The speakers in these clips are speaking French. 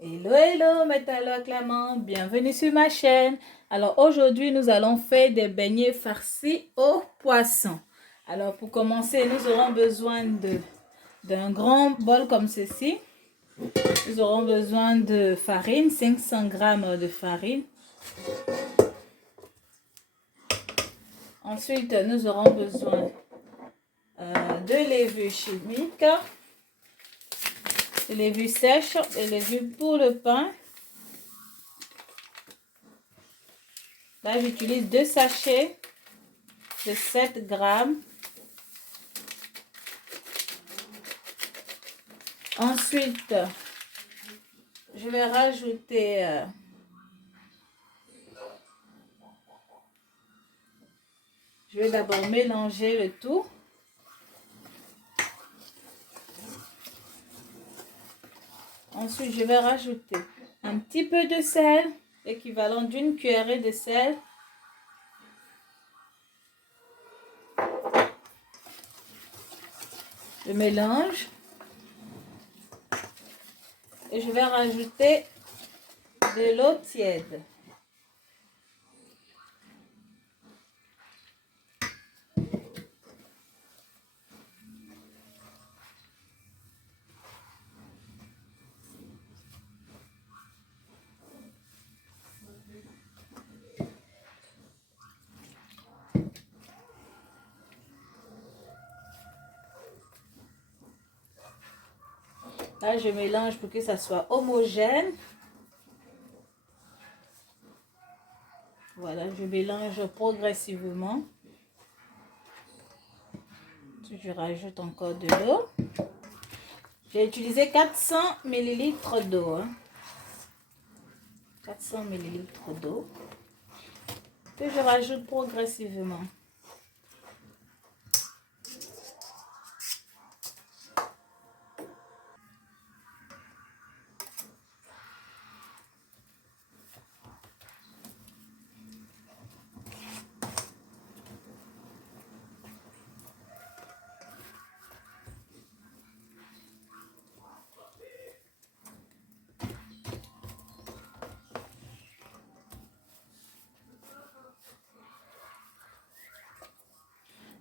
Hello, hello, métallo acclamant, bienvenue sur ma chaîne. Alors aujourd'hui, nous allons faire des beignets farcis au poisson. Alors pour commencer, nous aurons besoin d'un grand bol comme ceci. Nous aurons besoin de farine, 500 g de farine. Ensuite, nous aurons besoin de levure chimique, de levure sèche, de levure pour le pain. Là, j'utilise 2 sachets de 7 grammes. Ensuite, je vais rajouter je vais d'abord mélanger le tout. Ensuite, je vais rajouter un petit peu de sel, l'équivalent d'une cuillerée de sel. Je mélange. Et je vais rajouter de l'eau tiède. Là, je mélange pour que ça soit homogène. Voilà, je mélange progressivement. Je rajoute encore de l'eau. J'ai utilisé 400 ml d'eau. 400 ml d'eau. Que je rajoute progressivement.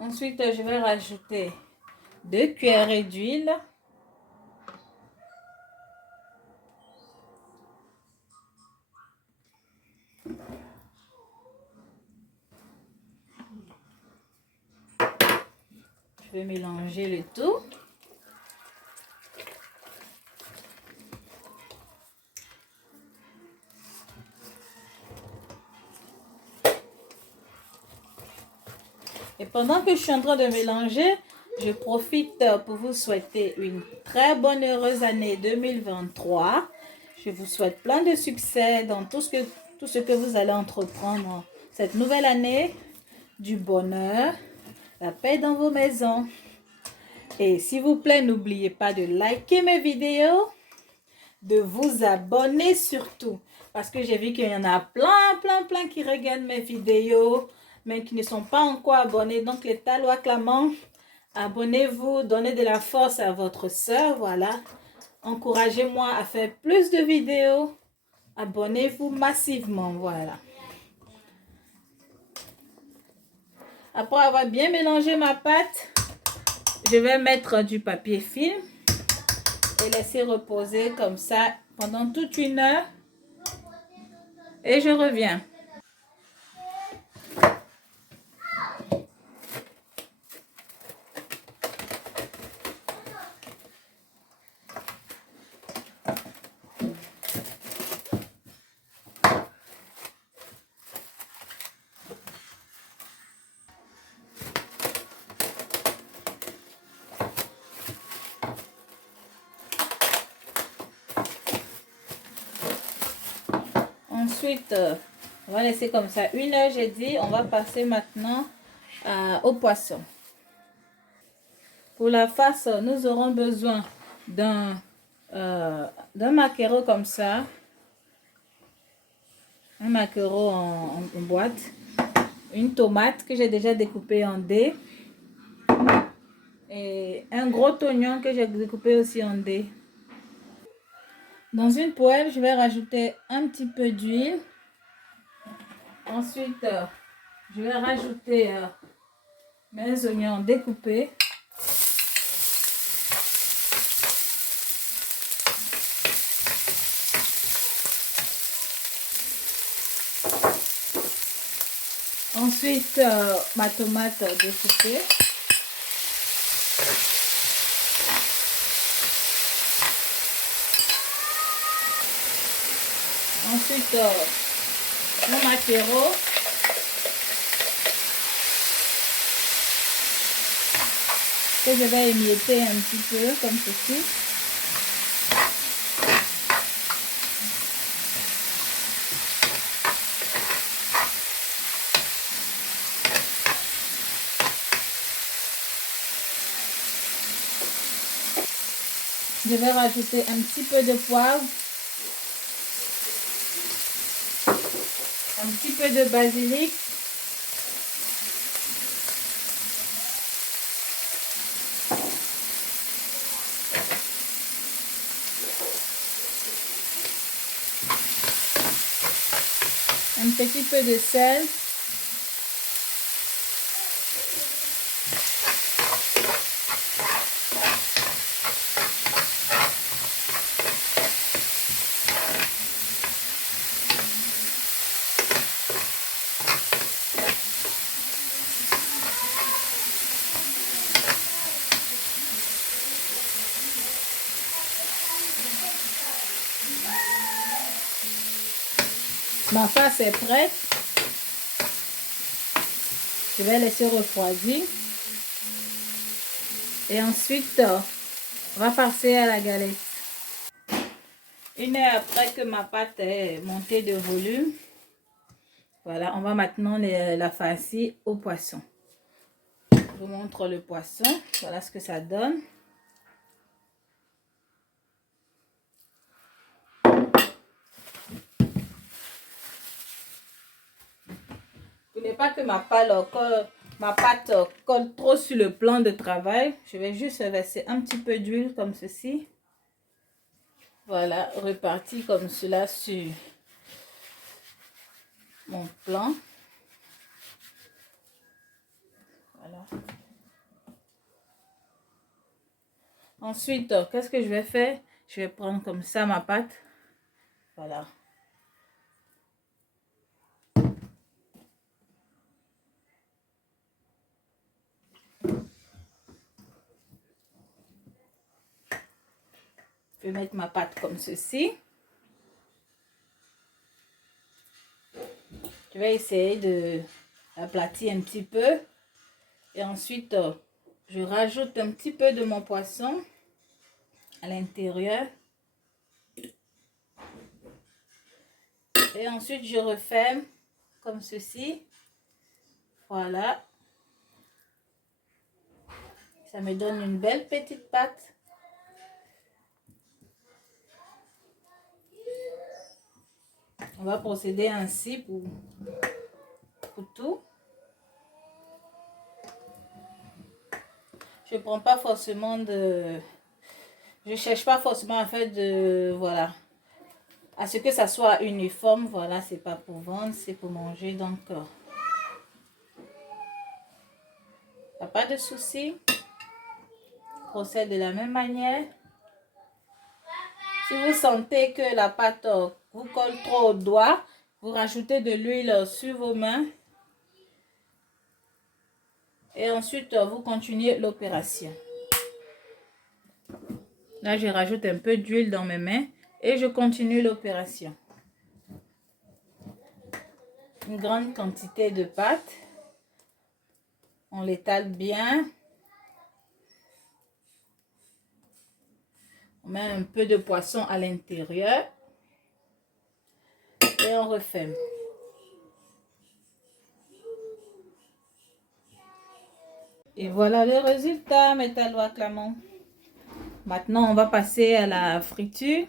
Ensuite, je vais rajouter 2 cuillerées d'huile. Je vais mélanger le tout. Et pendant que je suis en train de mélanger, je profite pour vous souhaiter une très bonne heureuse année 2023. Je vous souhaite plein de succès dans tout ce que vous allez entreprendre cette nouvelle année, du bonheur, la paix dans vos maisons. Et s'il vous plaît, n'oubliez pas de liker mes vidéos, de vous abonner surtout. Parce que j'ai vu qu'il y en a plein qui regardent mes vidéos, mais qui ne sont pas encore abonnés. Donc, les talons acclamants, abonnez-vous, donnez de la force à votre soeur, voilà. Encouragez-moi à faire plus de vidéos. Abonnez-vous massivement, voilà. Après avoir bien mélangé ma pâte, je vais mettre du papier film et laisser reposer comme ça pendant toute 1 heure. Et je reviens. Ensuite, on va laisser comme ça 1 heure, j'ai dit. On va passer maintenant au poisson. Pour la farce, nous aurons besoin d'un maquereau comme ça. Un maquereau en boîte. Une tomate que j'ai déjà découpée en dés. Et un gros oignon que j'ai découpé aussi en dés. Dans une poêle, je vais rajouter un petit peu d'huile. Ensuite, je vais rajouter mes oignons découpés. Ensuite, ma tomate découpée. Ensuite, mon maquereau. Que je vais émietter un petit peu comme ceci. Je vais rajouter un petit peu de poivre, un petit peu de basilic, un petit peu de sel. Ma farce est prête. Je vais laisser refroidir. Et ensuite, on va farcer à la galette. Une heure après que ma pâte est montée de volume, voilà, on va maintenant la farcir au poisson. Je vous montre le poisson. Voilà ce que ça donne. Pour ne pas que ma pâte colle trop sur le plan de travail, je vais juste verser un petit peu d'huile comme ceci. Voilà, reparti comme cela sur mon plan. Voilà. Ensuite, qu'est-ce que je vais faire? Je vais prendre comme ça ma pâte. Voilà. Je vais mettre ma pâte comme ceci. Je vais essayer de l'aplatir un petit peu. Et ensuite, je rajoute un petit peu de mon poisson à l'intérieur. Et ensuite, je referme comme ceci. Voilà. Ça me donne une belle petite pâte. On va procéder ainsi pour tout. Je prends pas forcément de... Je cherche pas forcément à faire de... Voilà. À ce que ça soit uniforme. Voilà, c'est pas pour vendre, c'est pour manger. Donc, y a pas de souci. Procède de la même manière. Si vous sentez que la pâte vous colle trop au doigt, vous rajoutez de l'huile sur vos mains. Et ensuite, vous continuez l'opération. Là, je rajoute un peu d'huile dans mes mains et je continue l'opération. Une grande quantité de pâte. On l'étale bien. On met un peu de poisson à l'intérieur. Et on referme. Et voilà le résultat, mes talois clamants. Maintenant, on va passer à la friture.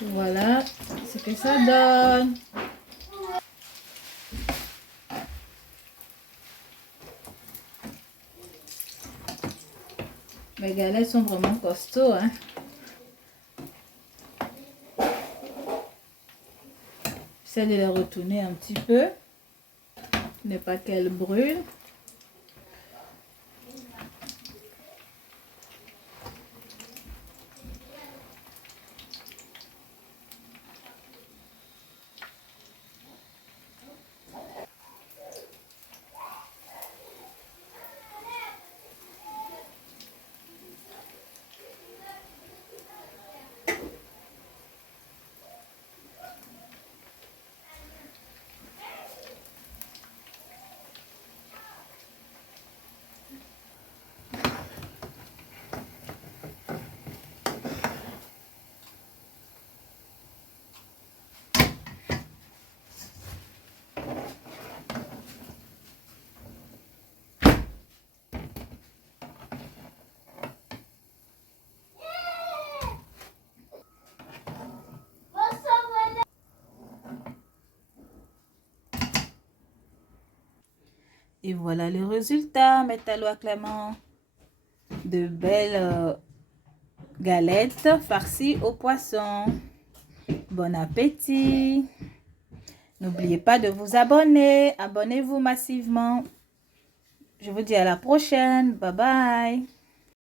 Voilà ce que ça donne. Mes galettes sont vraiment costauds, hein. J'essaie de les retourner un petit peu. Ne pas qu'elles brûlent. Et voilà le résultat, Métallois Clément. De belles galettes farcies au poisson. Bon appétit. N'oubliez pas de vous abonner. Abonnez-vous massivement. Je vous dis à la prochaine. Bye bye.